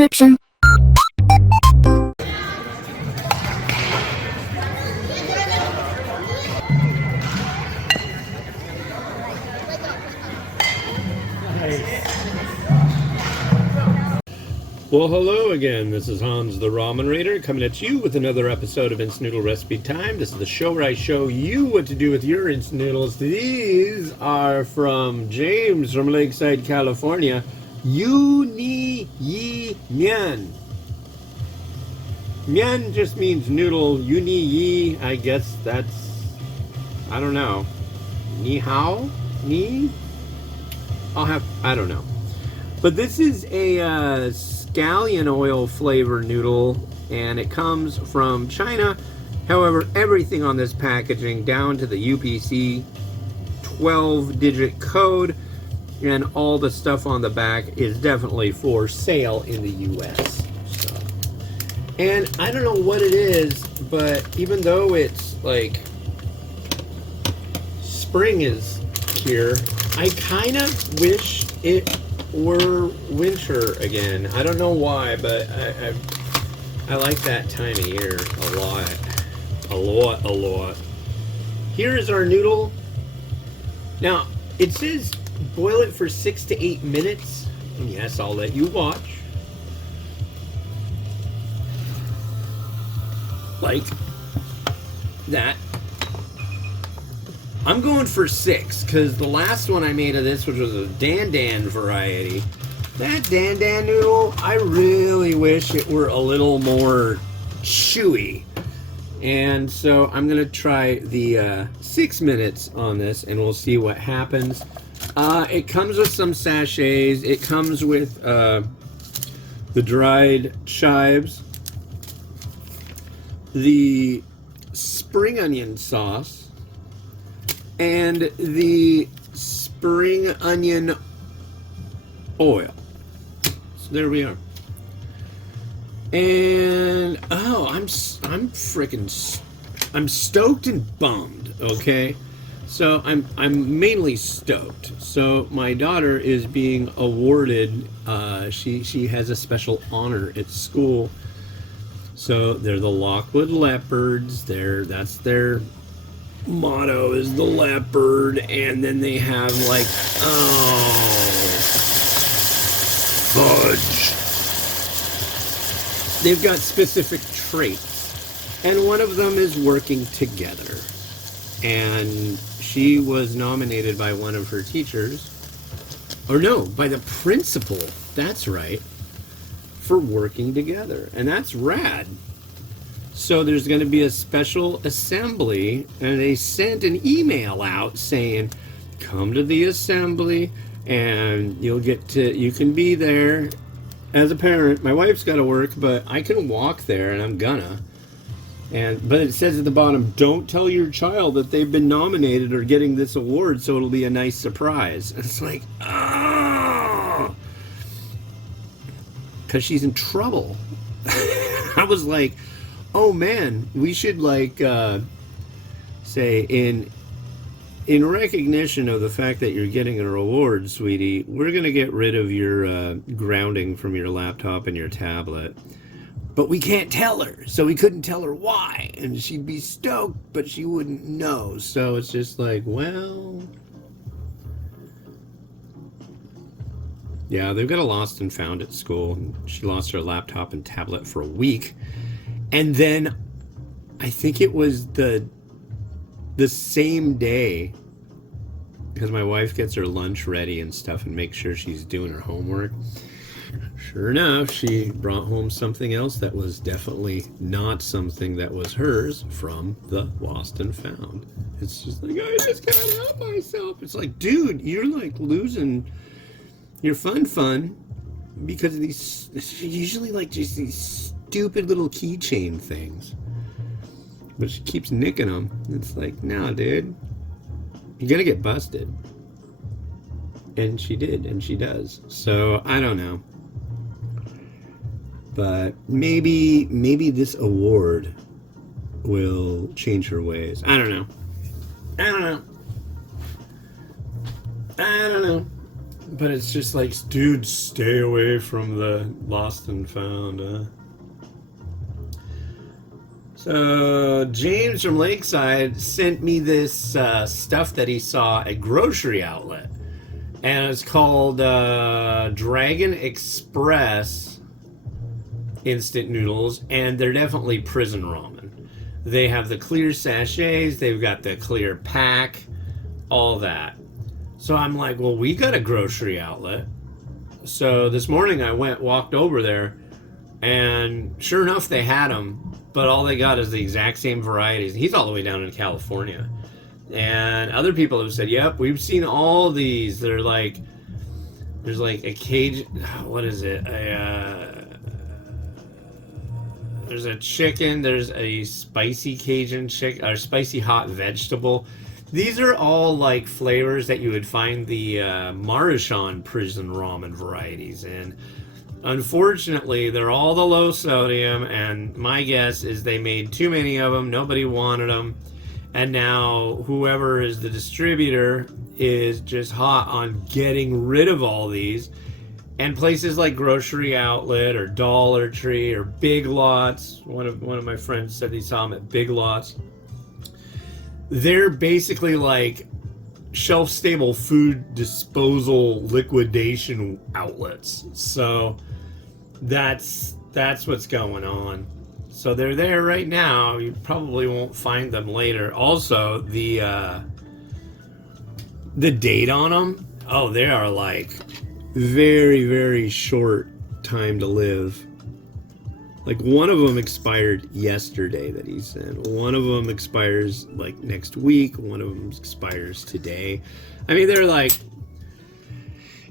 description. Well, hello again. This is Hans the Ramen Raider coming at you with another episode of Instant Noodle Recipe Time. This is the show where I show you what to do with your instant noodles. These are from James from Lakeside, California. You ni yi mian. Mian just means noodle. You ni yi, I guess that's, I don't know. Ni hao? Ni? I don't know. But this is a scallion oil flavor noodle, and it comes from China. However, everything on this packaging, down to the UPC 12-digit code, and all the stuff on the back is definitely for sale in the US. So, and I don't know what it is, but even though it's like spring is here, I kind of wish it were winter again. I don't know why, but I like that time of year a lot. Here is our noodle. Now it says boil it for 6 to 8 minutes, and yes, I'll let you watch. Like that. I'm going for 6 because the last one I made of this, which was a Dan Dan variety, that Dan Dan noodle, I really wish it were a little more chewy. And so I'm going to try the 6 minutes on this, and we'll see what happens. It comes with some sachets. It comes with the dried chives, the spring onion sauce, and the spring onion oil. So there we are. And oh, I'm stoked and bummed. Okay, so I'm mainly stoked. So my daughter is being awarded. She has a special honor at school. So they're the Lockwood Leopards. That's their motto, is the leopard, and then they have like, fudge. They've got specific traits, and one of them is working together. And she was nominated by one of her teachers, or no, by the principal, that's right, for working together, and that's rad. So there's going to be a special assembly, and they sent an email out saying, come to the assembly and you can be there as a parent. My wife's got to work, but I can walk there, and I'm gonna. But it says at the bottom, don't tell your child that they've been nominated or getting this award, so it'll be a nice surprise. And it's like, oh, because she's in trouble. I was like, oh man, we should like say in recognition of the fact that you're getting a reward, sweetie, we're gonna get rid of your grounding from your laptop and your tablet. But we can't tell her, so we couldn't tell her why, and she'd be stoked, but she wouldn't know. So it's just like, well, yeah, they've got a lost and found at school. She lost her laptop and tablet for a week. And then I think it was the same day, because my wife gets her lunch ready and stuff and makes sure she's doing her homework. Sure enough, she brought home something else that was definitely not something that was hers from the lost and found. It's just like, I just can't help myself. It's like, dude, you're like losing your fun because of these, usually like just these stupid little keychain things, but she keeps nicking them. It's like, nah, dude, you're gonna get busted. And she did, and she does. So I don't know, but maybe this award will change her ways. I don't know. But it's just like, dude, stay away from the lost and found. So James from Lakeside sent me this stuff that he saw at grocery outlet, and it's called Dragon Express instant noodles, and they're definitely prison ramen. They have the clear sachets, they've got the clear pack, all that. So I'm like, well, we got a grocery outlet. So this morning I walked over there, and sure enough, they had them, but all they got is the exact same varieties. He's all the way down in California. And other people have said, yep, we've seen all these. They're like, there's like a cage, what is it? There's a chicken, there's a spicy Cajun chicken, or spicy hot vegetable. These are all like flavors that you would find the Marichan prison ramen varieties in. Unfortunately, they're all the low sodium, and my guess is they made too many of them. Nobody wanted them. And now whoever is the distributor is just hot on getting rid of all these. And places like Grocery Outlet or Dollar Tree or Big Lots, one of my friends said he saw them at Big Lots. They're basically like shelf-stable food disposal liquidation outlets. So that's what's going on. So they're there right now. You probably won't find them later. Also, the date on them, oh, they are like very, very short time to live. Like one of them expired yesterday that he sent. One of them expires like next week. One of them expires today. I mean, they're like,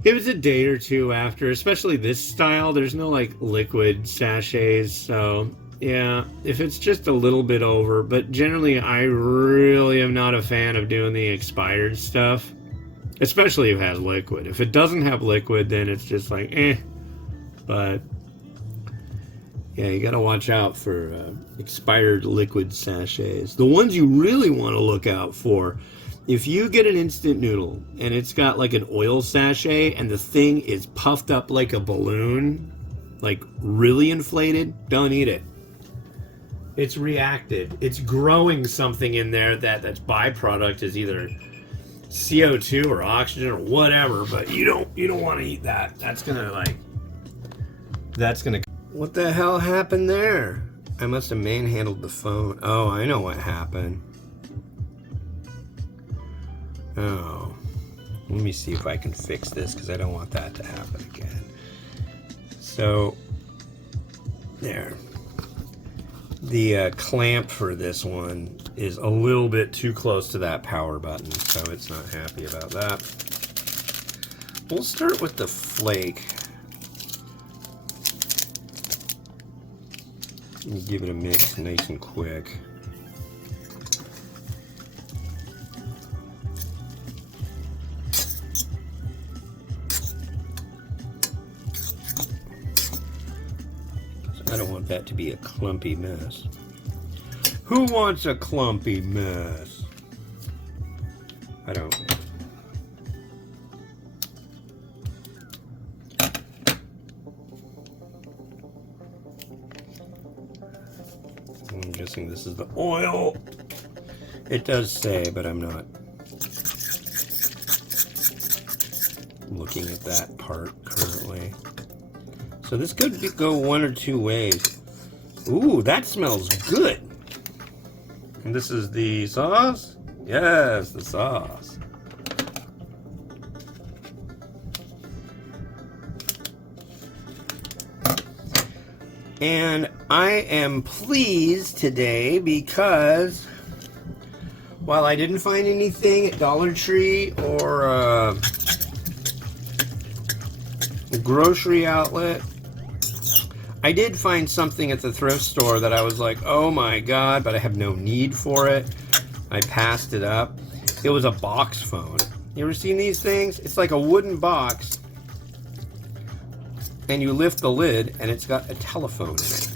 if it's a day or two after, especially this style, there's no like liquid sachets. So yeah, if it's just a little bit over, but generally I really am not a fan of doing the expired stuff, especially if it has liquid. If it doesn't have liquid, then it's just like, eh. But yeah, you gotta watch out for expired liquid sachets. The ones you really want to look out for, if you get an instant noodle and it's got like an oil sachet and the thing is puffed up like a balloon, like really inflated, don't eat it. It's reacted. It's growing something in there that's byproduct is either CO2 or oxygen or whatever, but you don't want to eat that. That's gonna what the hell happened there? I must have manhandled the phone. Oh, I know what happened. Oh, let me see if I can fix this because I don't want that to happen again. So, there. The clamp for this one is a little bit too close to that power button, so it's not happy about that. We'll start with the flake. Let me give it a mix nice and quick. I don't want that to be a clumpy mess. Who wants a clumpy mess? I don't. I'm guessing this is the oil. It does say, but I'm not looking at that part currently. So this could go one or two ways. Ooh, that smells good. And this is the sauce? Yes, the sauce. And I am pleased today because while I didn't find anything at Dollar Tree or a grocery outlet, I did find something at the thrift store that I was like, oh my god, but I have no need for it. I passed it up. It was a box phone. You ever seen these things? It's like a wooden box, and you lift the lid, and it's got a telephone in it.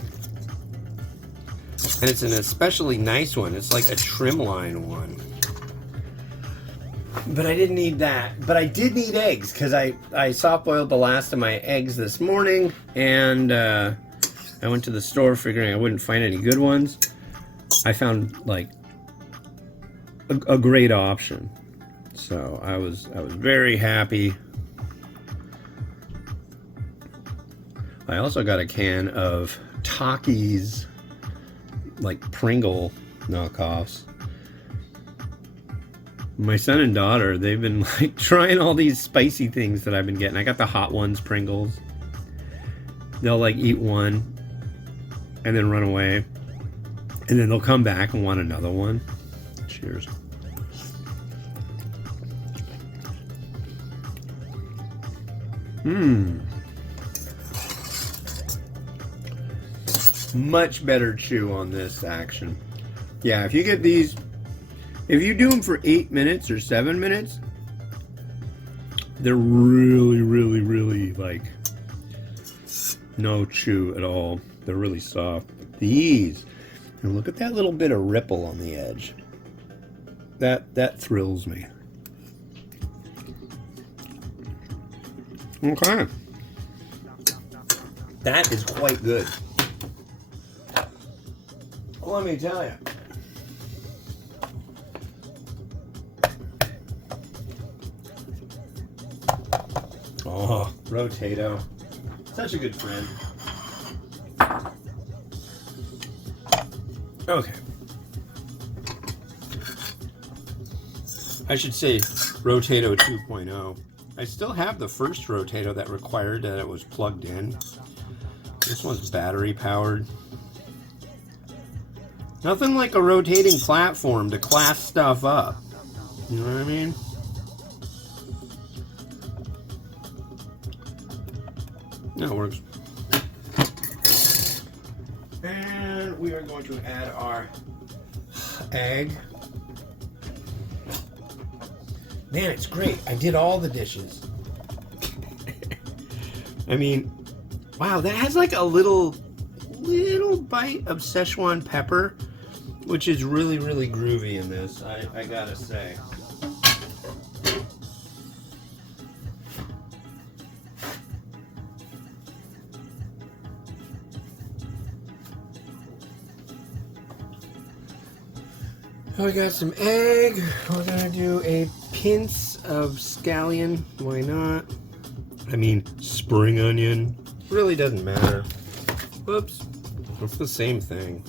And it's an especially nice one. It's like a trim line one. But I didn't need that. But I did need eggs because I soft boiled the last of my eggs this morning, and I went to the store figuring I wouldn't find any good ones. I found like a great option, so I was very happy. I also got a can of Takis, like Pringle knockoffs. My son and daughter, they've been like trying all these spicy things that I've been getting. I got the hot ones, Pringles. They'll like eat one and then run away, and then they'll come back and want another one. Cheers. Much better chew on this action. Yeah, if you get these, if you do them for 8 minutes or 7 minutes, they're really like no chew at all. They're really soft. These, and look at that little bit of ripple on the edge. That thrills me. Okay. That is quite good. Let me tell you. Oh, Rotato. Such a good friend. Okay. I should say Rotato 2.0. I still have the first Rotato that required that it was plugged in. This one's battery powered. Nothing like a rotating platform to class stuff up. You know what I mean? That works. And we are going to add our egg. Man, it's great. I did all the dishes. I mean, wow, that has like a little bite of Szechuan pepper, which is really groovy in this, I gotta say. We got some egg. We're gonna do a pinch of scallion. Why not? I mean, spring onion. Really doesn't matter. Whoops. It's the same thing.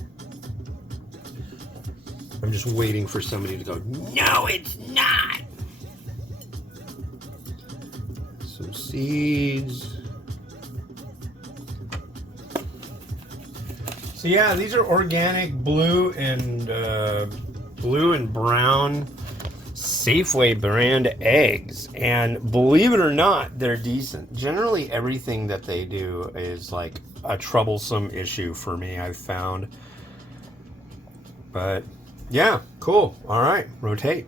I'm just waiting for somebody to go, no, it's not! Some seeds. So yeah, these are organic blue and brown Safeway brand eggs, and believe it or not, they're decent. Generally everything that they do is like a troublesome issue for me, I've found. But yeah, cool. All right, rotate.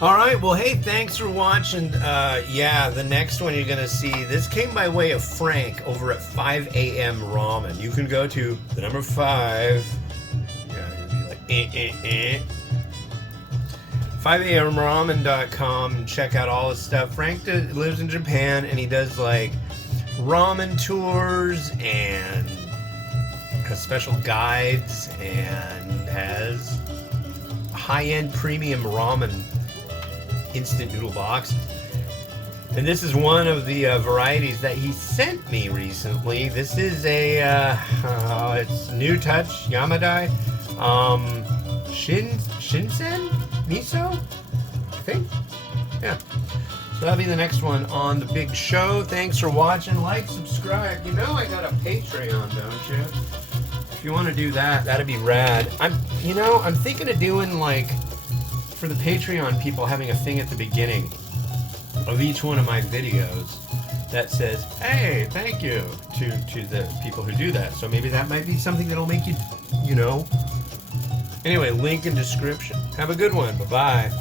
All right, well, hey, thanks for watching. Yeah, the next one you're going to see, this came by way of Frank over at 5 a.m. Ramen. You can go to the number 5. Yeah, you'll be like, 5amramen.com and check out all his stuff. Frank lives in Japan, and he does like ramen tours and has special guides and has high-end premium ramen instant noodle boxes. And this is one of the varieties that he sent me recently. This is a it's New Touch Yamadai Shinsen miso, I think. Yeah. So that'll be the next one on the big show. Thanks for watching. Like, subscribe. You know I got a Patreon, don't you? If you want to do that, that'd be rad. I'm thinking of doing like, for the Patreon people, having a thing at the beginning of each one of my videos that says, hey, thank you to the people who do that. So maybe that might be something that'll make you, Anyway, link in description. Have a good one. Bye-bye.